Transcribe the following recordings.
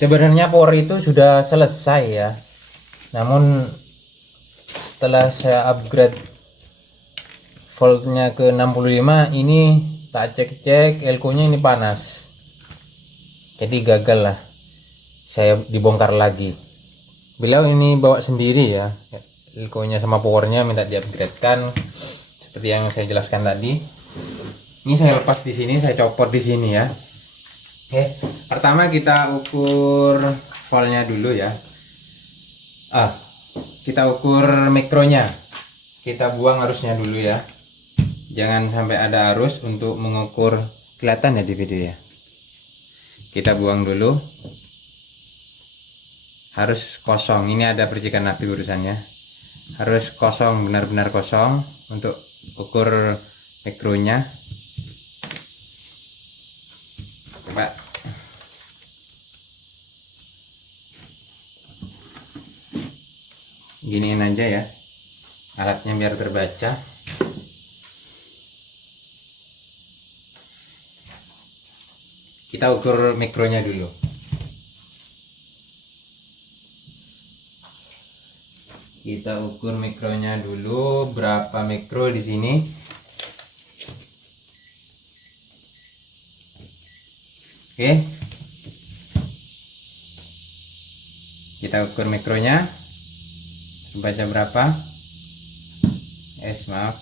Sebenarnya power itu sudah selesai ya. Namun setelah saya upgrade voltnya ke 65, ini tak cek-cek elko-nya ini panas. Jadi gagal lah. Saya dibongkar lagi. Beliau ini bawa sendiri ya. Elko-nya sama powernya minta di-upgrade-kan seperti yang saya jelaskan tadi. Ini saya lepas di sini, saya copot di sini ya. Oke, pertama kita ukur voltnya dulu ya. Kita ukur mikronya. Kita buang arusnya dulu ya. Jangan sampai ada arus untuk mengukur, kelihatan ya di video ya. Kita buang dulu. Harus kosong. Ini ada percikan api urusannya. Harus kosong, benar-benar kosong untuk ukur mikronya. Coba. Giniin aja ya. Alatnya biar terbaca. Kita ukur mikronya dulu. Kita ukur mikronya dulu, berapa mikro di sini? Oke. Kita ukur mikronya. Baca berapa? Maaf.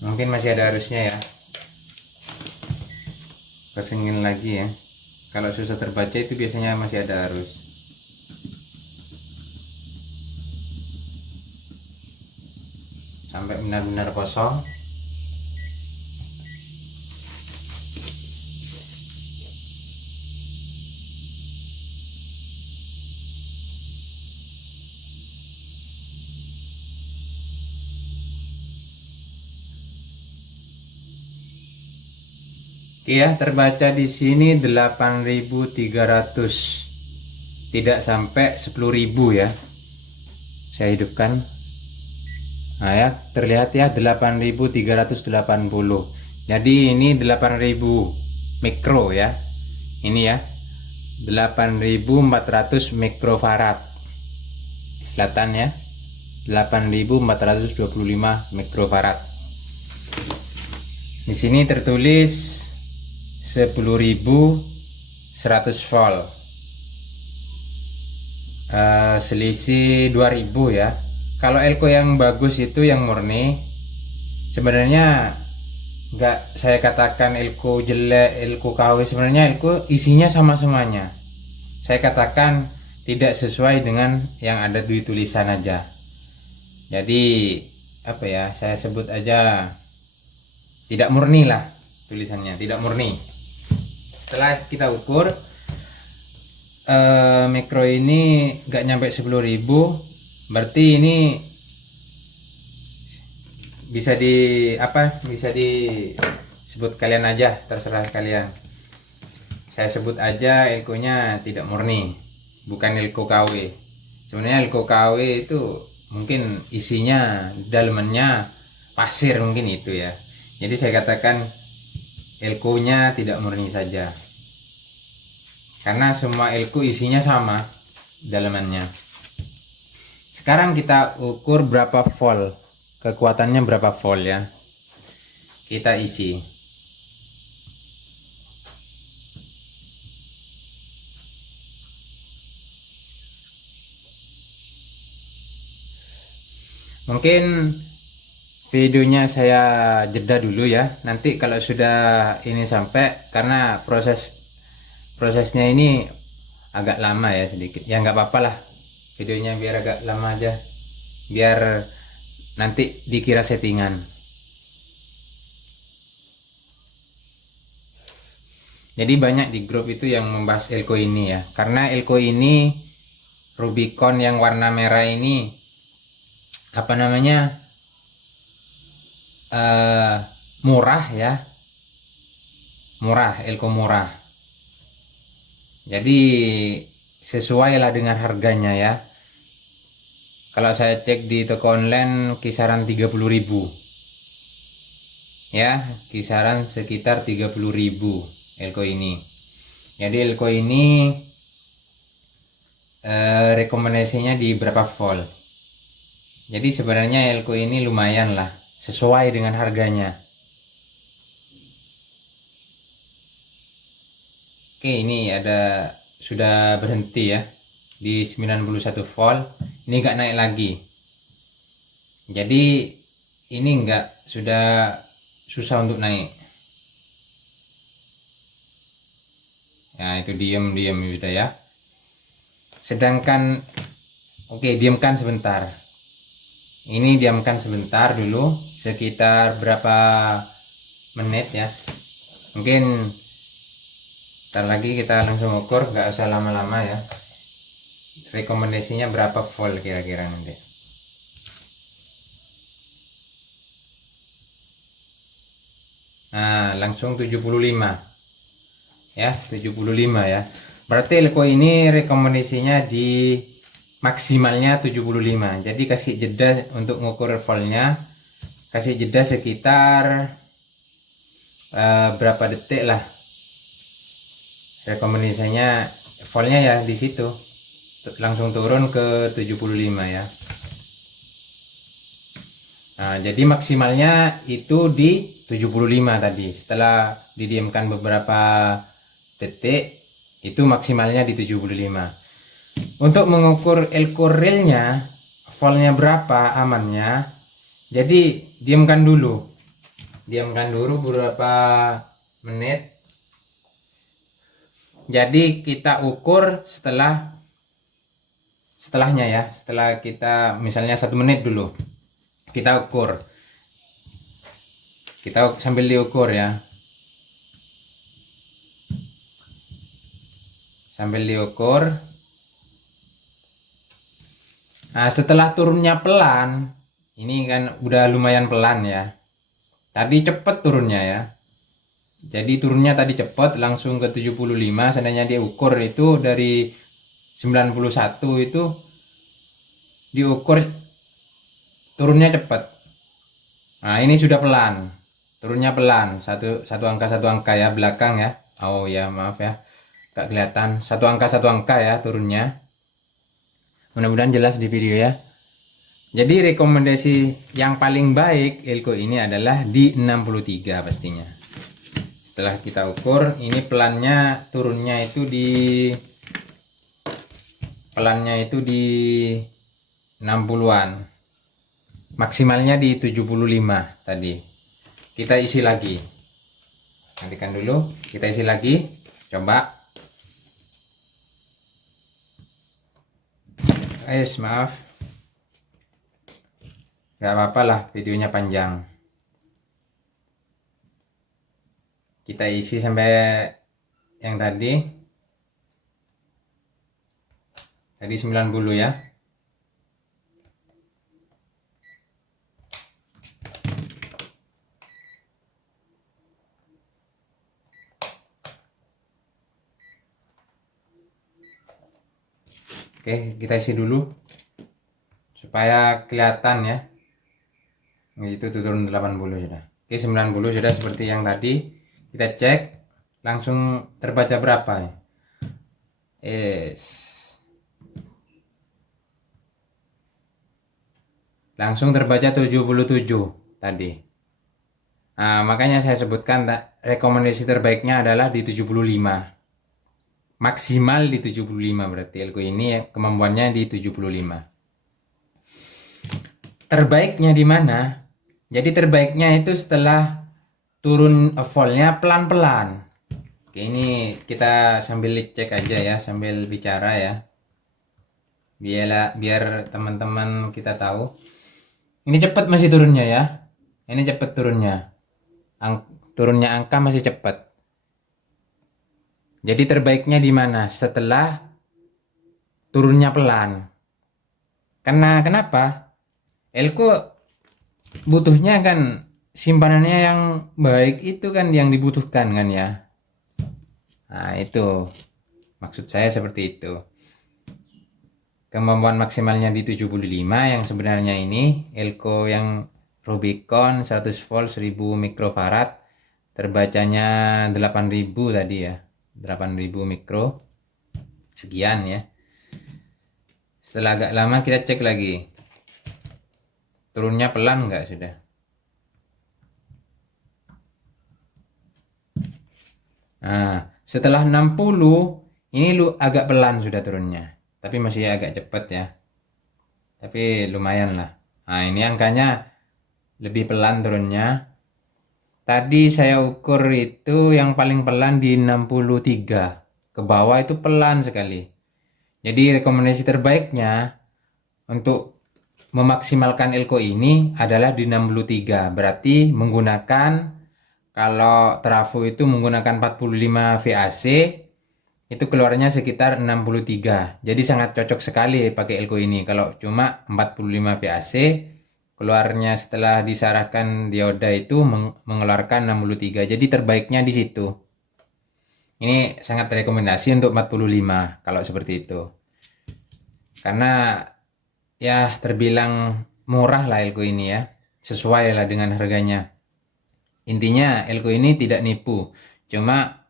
Mungkin masih ada arusnya ya. Pasangin lagi ya. Kalau susah terbaca itu biasanya masih ada arus. Sampai benar-benar kosong. Iya, terbaca di sini 8.300. Tidak sampai 10.000 ya. Saya hidupkan. Nah ya, terlihat ya 8.380. Jadi ini 8.000 mikro ya. Ini ya. 8.400 mikrofarad. Kelihatan ya. 8.425 mikrofarad. Di sini tertulis 10.100 volt. Selisih 2.000 ya. Kalau elko yang bagus itu yang murni, sebenarnya nggak saya katakan elko jelek, elko KW. Sebenarnya elko isinya sama semuanya. Saya katakan tidak sesuai dengan yang ada di tulisan aja. Jadi apa ya, saya sebut aja tidak murni lah tulisannya, tidak murni. Setelah kita ukur mikro ini nggak nyampe 10.000, berarti ini bisa disebut kalian aja, terserah kalian. Saya sebut aja elko-nya tidak murni, bukan elko KW. Sebenarnya elko KW itu mungkin isinya dalemannya pasir, mungkin itu ya. Jadi saya katakan elko-nya tidak murni saja, karena semua elko isinya sama dalemannya. Sekarang kita ukur berapa volt, kekuatannya berapa volt ya. Kita isi. Mungkin videonya saya jeda dulu ya. Nanti kalau sudah ini sampai, karena prosesnya ini agak lama ya sedikit. Ya nggak apa-apa lah. Videonya biar agak lama aja. Biar nanti dikira settingan. Jadi banyak di grup itu yang membahas elko ini ya. Karena elko ini Rubicon yang warna merah ini apa namanya, murah ya, murah, elko murah. Jadi sesuai lah dengan harganya ya. Kalau saya cek di toko online kisaran 30.000 ya, kisaran sekitar 30.000 elko ini. Jadi elko ini rekomendasinya di berapa volt. Jadi sebenarnya elko ini lumayan lah, sesuai dengan harganya. Oke, ini ada sudah berhenti ya di 91 volt. Ini nggak naik lagi. Jadi ini nggak, sudah susah untuk naik. Ya, itu diam sudah ya. Sedangkan oke, diamkan sebentar. Ini diamkan sebentar dulu, sekitar berapa menit ya. Mungkin ntar lagi kita langsung ukur, nggak usah lama-lama ya. Rekomendasinya berapa volt kira-kira nanti. Nah, langsung 75 ya, 75 ya. Berarti elko ini rekomendasinya di maksimalnya 75. Jadi kasih jeda untuk ngukur voltnya, kasih jeda sekitar berapa detik lah. Rekomendasinya voltnya ya di situ langsung turun ke 75 ya. Nah, jadi maksimalnya itu di 75 tadi. Setelah didiamkan beberapa detik, itu maksimalnya di 75. Untuk mengukur elko realnya, voltnya berapa amannya, jadi diamkan dulu. Diamkan dulu beberapa menit. Jadi kita ukur setelahnya ya. Setelah kita misalnya 1 menit dulu. Kita ukur, kita sambil diukur ya, sambil diukur. Nah, setelah turunnya pelan, ini kan udah lumayan pelan ya, tadi cepet turunnya ya. Jadi turunnya tadi cepet langsung ke 75. Seandainya dia ukur itu dari 91, itu diukur turunnya cepat. Nah, ini sudah pelan, turunnya pelan, satu angka ya belakang ya. Oh ya, maaf ya, gak kelihatan, satu angka ya turunnya. Mudah-mudahan jelas di video ya. Jadi rekomendasi yang paling baik elko ini adalah di 63 pastinya. Setelah kita ukur, ini pelannya turunnya itu di 60-an. Maksimalnya di 75 tadi. Kita isi lagi. Nantikan dulu, kita isi lagi. Coba. Maaf. Gak apa-apa lah, videonya panjang. Kita isi sampai yang tadi. Tadi 90 ya. Oke, kita isi dulu supaya kelihatan ya. Itu turun 80 sudah. Oke, 90 sudah seperti yang tadi. Kita cek, langsung terbaca berapa ya. Langsung terbaca 77 tadi. Nah, makanya saya sebutkan rekomendasi terbaiknya adalah di 75. Maksimal di 75 berarti elko ini ya, kemampuannya di 75. Terbaiknya di mana? Jadi terbaiknya itu setelah turun voltnya pelan-pelan. Oke, ini kita sambil cek aja ya, sambil bicara ya. Biar teman-teman kita tahu. Ini cepat masih turunnya ya. Ini cepat turunnya. Turunnya angka masih cepat. Jadi terbaiknya di mana? Setelah turunnya pelan. Karena kenapa? Elko butuhnya kan simpanannya yang baik, itu kan yang dibutuhkan kan ya. Nah, itu maksud saya seperti itu. kemampuan maksimalnya di 75, yang sebenarnya ini elko yang Rubicon 100 volt 1000 mikrofarad, terbacanya 8000 tadi ya, 8000 mikro sekian ya. Setelah agak lama kita cek lagi turunnya pelan nggak sudah. Nah, setelah 60 ini lu agak pelan sudah turunnya, tapi masih agak cepat ya, tapi lumayan lah. Nah, ini angkanya lebih pelan turunnya. Tadi saya ukur itu yang paling pelan di 63, ke bawah itu pelan sekali. Jadi rekomendasi terbaiknya untuk memaksimalkan elko ini adalah di 63. Berarti menggunakan, kalau trafo itu menggunakan 45 VAC, itu keluarnya sekitar 63. Jadi sangat cocok sekali pakai elko ini. Kalau cuma 45 VAC, keluarnya setelah disarahkan dioda itu mengeluarkan 63. Jadi terbaiknya di situ. Ini sangat rekomendasi untuk 45 kalau seperti itu. Karena ya terbilang murah lah elko ini ya. Sesuai lah dengan harganya. Intinya elko ini tidak nipu. Cuma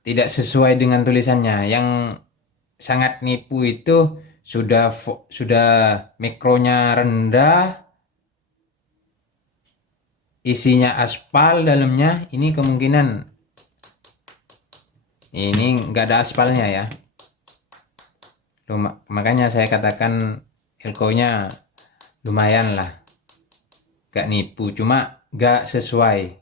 tidak sesuai dengan tulisannya. Yang sangat nipu itu sudah mikronya rendah, isinya aspal dalamnya. Ini kemungkinan ini nggak ada aspalnya ya. Makanya saya katakan elko-nya lumayan lah, nggak nipu, cuma nggak sesuai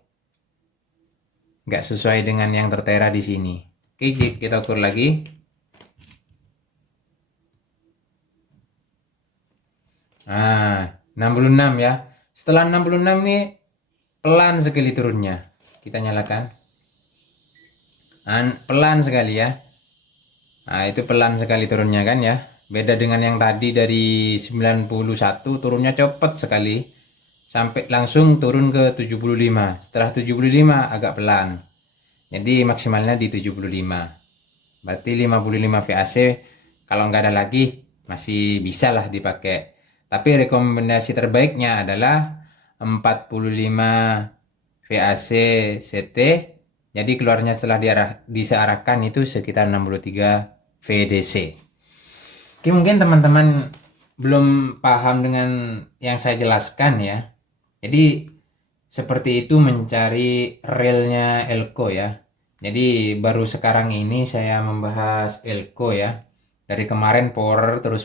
dengan yang tertera di sini. Oke, kita ukur lagi. Nah, 66 ya. Setelah 66 nih pelan sekali turunnya. Kita nyalakan. Pelan sekali ya. Nah, itu pelan sekali turunnya kan ya. Beda dengan yang tadi dari 91 turunnya cepat sekali. Sampai langsung turun ke 75. Setelah 75 agak pelan. Jadi maksimalnya di 75. Berarti 55 VAC kalau nggak ada lagi masih bisa lah dipakai. Tapi rekomendasi terbaiknya adalah 45 VAC CT. Jadi keluarnya setelah disearahkan itu sekitar 63 VDC. Oke, mungkin teman-teman belum paham dengan yang saya jelaskan ya. Jadi seperti itu mencari relnya elko ya. Jadi baru sekarang ini saya membahas elko ya. Dari kemarin power terus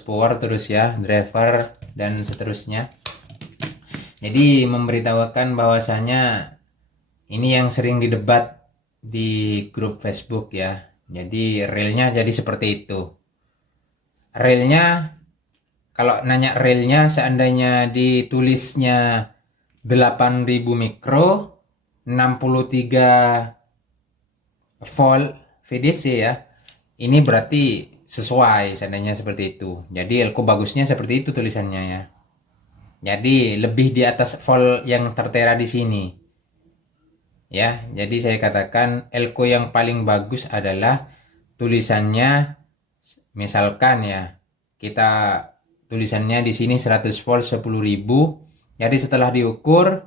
ya, driver dan seterusnya. Jadi memberitahukan bahwasanya ini yang sering didebat di grup Facebook ya. Jadi relnya jadi seperti itu. Relnya, kalau nanya relnya, seandainya ditulisnya 8000 mikro 63 volt VDC ya, ini berarti sesuai seandainya seperti itu. Jadi elko bagusnya seperti itu tulisannya ya. Jadi lebih di atas volt yang tertera di sini ya. Jadi saya katakan elko yang paling bagus adalah tulisannya, misalkan ya, kita tulisannya di sini 100 volt 10.000. Jadi setelah diukur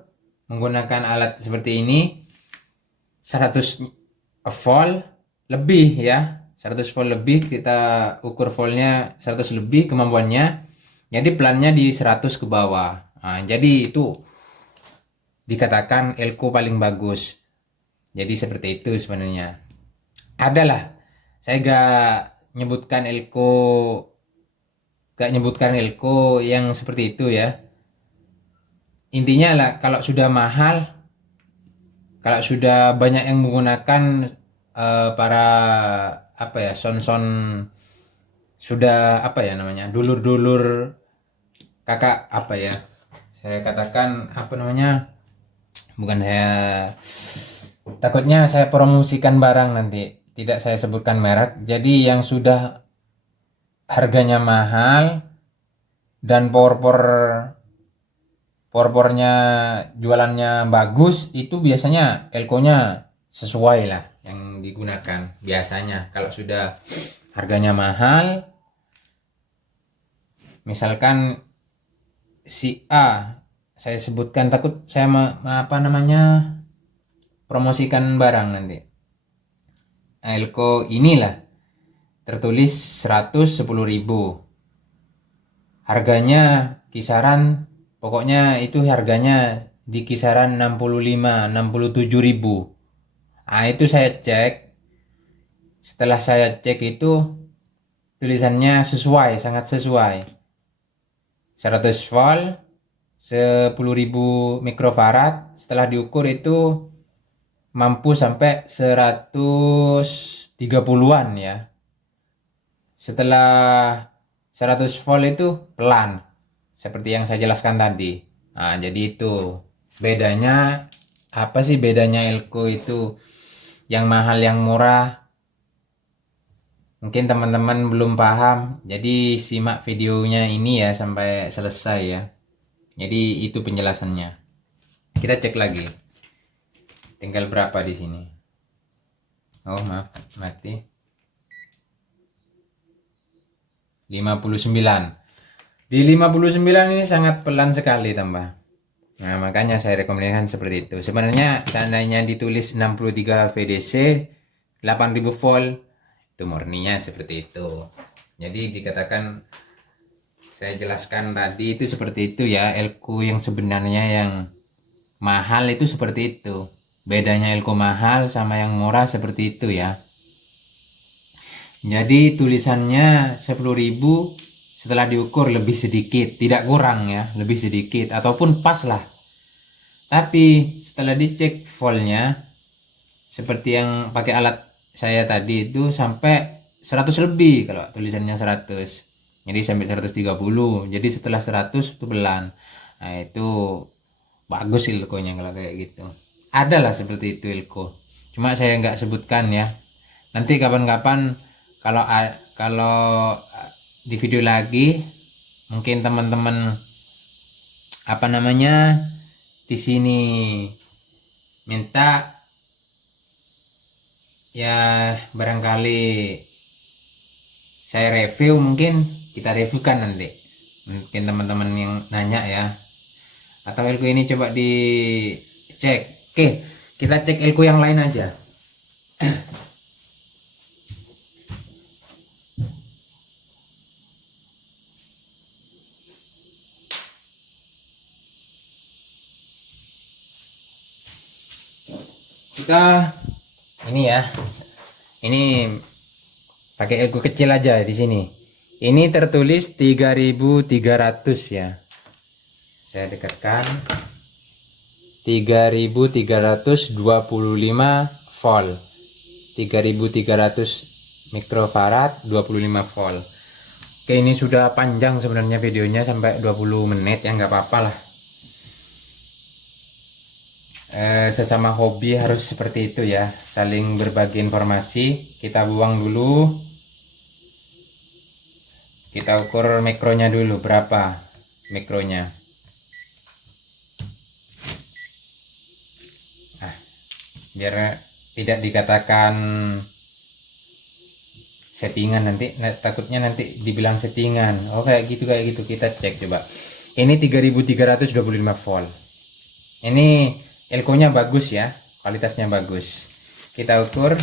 menggunakan alat seperti ini 100 volt lebih ya, 100 volt lebih, kita ukur voltnya 100 lebih kemampuannya. Jadi pelannya di 100 ke bawah. Nah, jadi itu dikatakan elko paling bagus. Jadi seperti itu sebenarnya. Adalah saya nyebutkan elko yang seperti itu ya. Intinya lah, kalau sudah mahal, kalau sudah banyak yang menggunakan para apa ya, son sudah apa ya namanya, dulur kakak apa ya, saya katakan apa namanya, bukan, saya takutnya saya promosikan barang nanti, tidak saya sebutkan merek. Jadi yang sudah harganya mahal dan pornya jualannya bagus, itu biasanya elko-nya sesuai lah yang digunakan biasanya. Kalau sudah harganya mahal Misalkan si A, saya sebutkan, takut saya apa namanya, promosikan barang nanti. Elko inilah tertulis 110.000. Harganya kisaran, pokoknya itu harganya di kisaran 65-67.000. Nah, itu saya cek. Setelah saya cek itu tulisannya sesuai, sangat sesuai. 100 volt, 10.000 mikrofarad. Setelah diukur itu mampu sampai 130-an ya. Setelah 100 volt itu pelan, seperti yang saya jelaskan tadi. Nah, jadi itu bedanya. Apa sih bedanya Elko itu, yang mahal yang murah? Mungkin teman-teman belum paham, jadi simak videonya ini ya sampai selesai ya. Jadi itu penjelasannya. Kita cek lagi. Tinggal berapa di sini? Oh, maaf, mati. 59. Di 59 ini sangat pelan sekali tambah. Nah, makanya saya rekomendasikan seperti itu. Sebenarnya seandainya ditulis 63 VDC 8000 volt, itu murninya seperti itu. Jadi dikatakan, saya jelaskan tadi itu seperti itu ya. Elko yang sebenarnya yang mahal itu seperti itu. Bedanya Elko mahal sama yang murah seperti itu ya. Jadi tulisannya 10.000, setelah diukur lebih sedikit, tidak kurang ya, lebih sedikit ataupun pas lah. Tapi setelah dicek voltnya, seperti yang pakai alat saya tadi itu sampai 100 lebih kalau tulisannya 100. Jadi sampai 130. Jadi setelah 100 itu pelan. Nah, itu bagus ilkonya kalau kayak gitu. Adalah seperti itu ilko. Cuma saya nggak sebutkan ya. Nanti kapan-kapan kalau kalau di video lagi, mungkin teman-teman apa namanya di sini minta ya, barangkali saya review, mungkin kita reviewkan nanti. Mungkin teman-teman yang nanya ya, atau ilku ini coba dicek. Oke, kita cek ilku yang lain aja. Kita ini ya, ini pakai ilku kecil aja di sini. Ini tertulis 3300 ya. Saya dekatkan. 3325 volt. 3300 mikrofarad, 25 volt. Oke, ini sudah panjang sebenarnya videonya, sampai 20 menit ya, nggak apa-apa lah. Sesama hobi harus seperti itu ya, saling berbagi informasi. Kita buang dulu, kita ukur mikronya dulu, berapa mikronya. Biar tidak dikatakan settingan, nanti takutnya nanti dibilang settingan. Oh, kayak gitu kita cek coba. Ini 3325 volt. Ini elko-nya bagus ya, kualitasnya bagus. Kita ukur.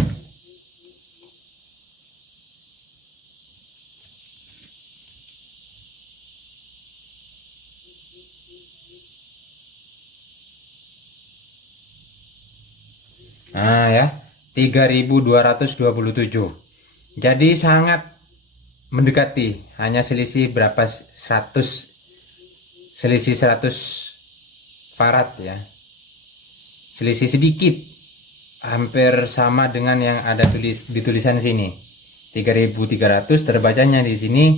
Nah ya, 3227. Jadi sangat mendekati, hanya selisih berapa, 100, selisih 100 farad ya. Selisih sedikit, hampir sama dengan yang ada di tulisan sini. 3300, terbacanya di sini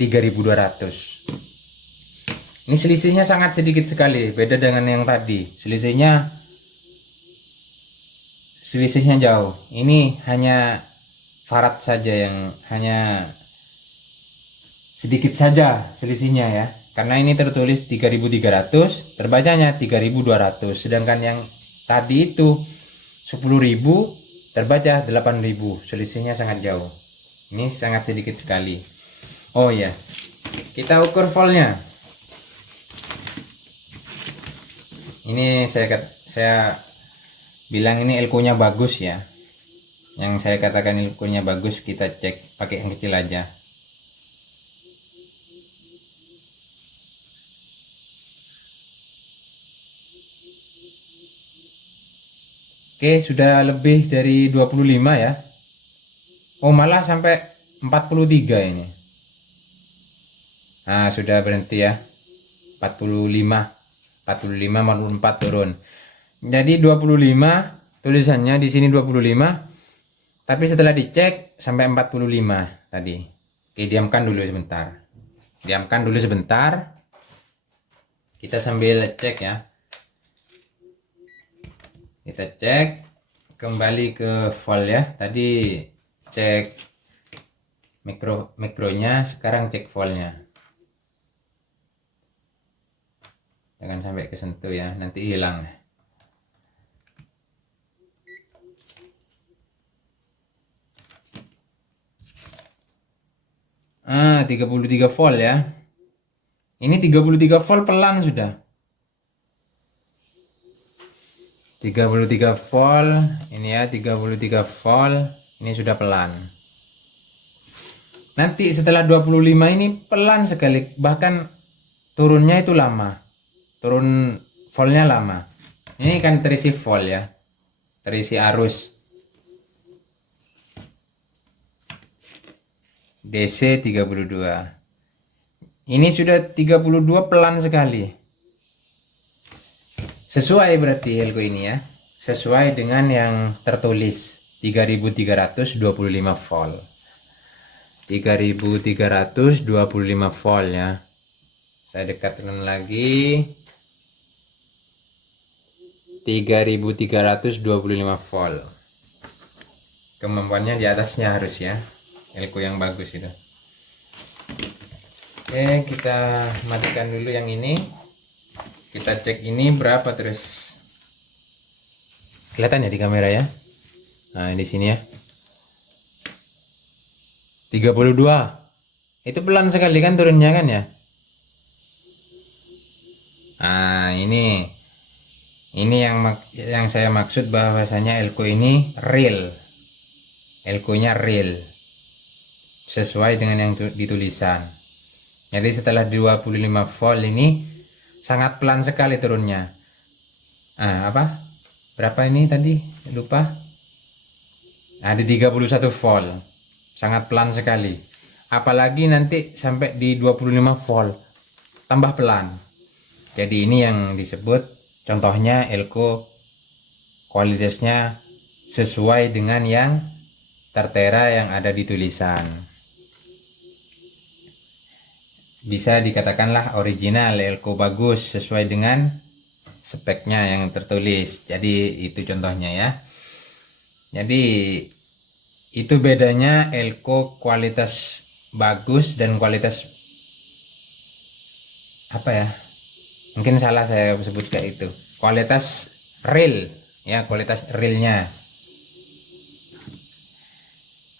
3200. Ini selisihnya sangat sedikit sekali, beda dengan yang tadi. Selisihnya jauh. Ini hanya farad saja yang hanya sedikit saja selisihnya ya. Karena ini tertulis 3300, terbacanya 3200. Sedangkan yang tadi itu 10.000, terbaca 8.000. Selisihnya sangat jauh. Ini sangat sedikit sekali. Oh ya, kita ukur voltnya. Ini saya bilang ini elko-nya bagus ya. Yang saya katakan elko-nya bagus, kita cek pakai yang kecil aja. Oke, sudah lebih dari 25 ya. Oh, malah sampai 43 ini. Nah, sudah berhenti ya. 45 44 turun. Jadi 25 tulisannya di sini 25. Tapi setelah dicek sampai 45 tadi. Oke, diamkan dulu sebentar. Diamkan dulu sebentar. Kita sambil cek ya. Kita cek kembali ke volt ya. Tadi cek mikronya, sekarang cek voltnya. Jangan sampai kesentuh ya, nanti hilang. 33 volt ya. Ini 33 volt pelan sudah. 33 volt, ini ya 33 volt, ini sudah pelan. Nanti setelah 25 ini pelan sekali, bahkan turunnya itu lama. Turun voltnya lama. Ini kan terisi volt ya. Terisi arus. DC 32. Ini sudah 32 pelan sekali. Sesuai berarti elko ini ya, sesuai dengan yang tertulis 3325 volt. 3325 volt ya. Saya dekatkan lagi. 3325 volt. Kemampuannya di atasnya harus ya. Elko yang bagus itu. Oke, kita matikan dulu yang ini. Kita cek ini berapa terus. Kelihatan ya di kamera ya. Nah, di sini ya. 32. Itu pelan sekali kan turunnya kan ya. Nah, ini yang saya maksud bahwasanya elko ini real. Elko-nya real. Sesuai dengan yang ditulisan. Jadi setelah 25 volt ini sangat pelan sekali turunnya. Berapa ini tadi? Lupa. Nah, di 31 volt. Sangat pelan sekali. Apalagi nanti sampai di 25 volt. Tambah pelan. Jadi ini yang disebut contohnya elko kualitasnya sesuai dengan yang tertera yang ada di tulisan. Bisa dikatakanlah original, elko bagus sesuai dengan speknya yang tertulis. Jadi itu contohnya ya. Jadi itu bedanya elko kualitas bagus dan kualitas apa ya, mungkin salah saya sebut kayak itu, kualitas real ya, kualitas realnya.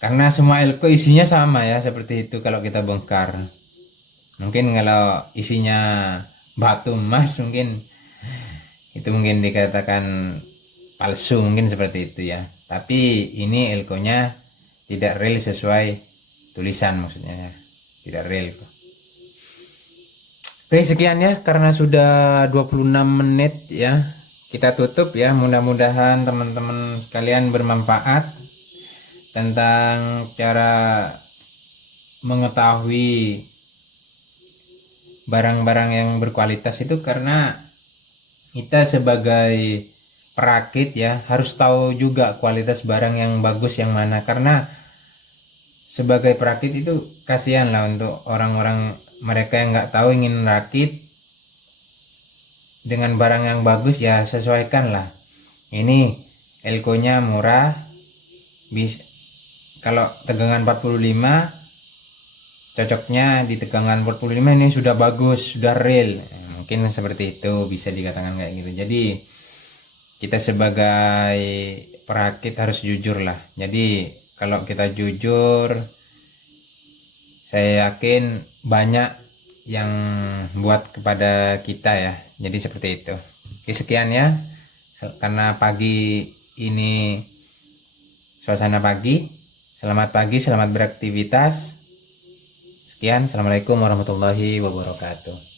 Karena semua elko isinya sama ya, seperti itu kalau kita bongkar. Mungkin kalau isinya batu emas mungkin itu mungkin dikatakan palsu, mungkin seperti itu ya. Tapi ini elko-nya tidak real sesuai tulisan, maksudnya tidak real. Oke, sekian ya, karena sudah 26 menit ya. Kita tutup ya, mudah-mudahan teman-teman sekalian bermanfaat tentang cara mengetahui barang-barang yang berkualitas itu. Karena kita sebagai perakit ya harus tahu juga kualitas barang yang bagus yang mana. Karena sebagai perakit itu kasihan lah untuk orang-orang mereka yang nggak tahu ingin rakit dengan barang yang bagus ya, sesuaikan lah. Ini elko-nya murah, kalau tegangan 45 cocoknya di tegangan 45 ini sudah bagus, sudah real. Mungkin seperti itu bisa dikatakan kayak gitu. Jadi kita sebagai perakit harus jujur lah. Jadi kalau kita jujur, saya yakin banyak yang buat kepada kita ya. Jadi seperti itu. Oke, sekian ya. Karena pagi ini suasana pagi. Selamat pagi, selamat beraktivitas. Sekian, assalamualaikum warahmatullahi wabarakatuh.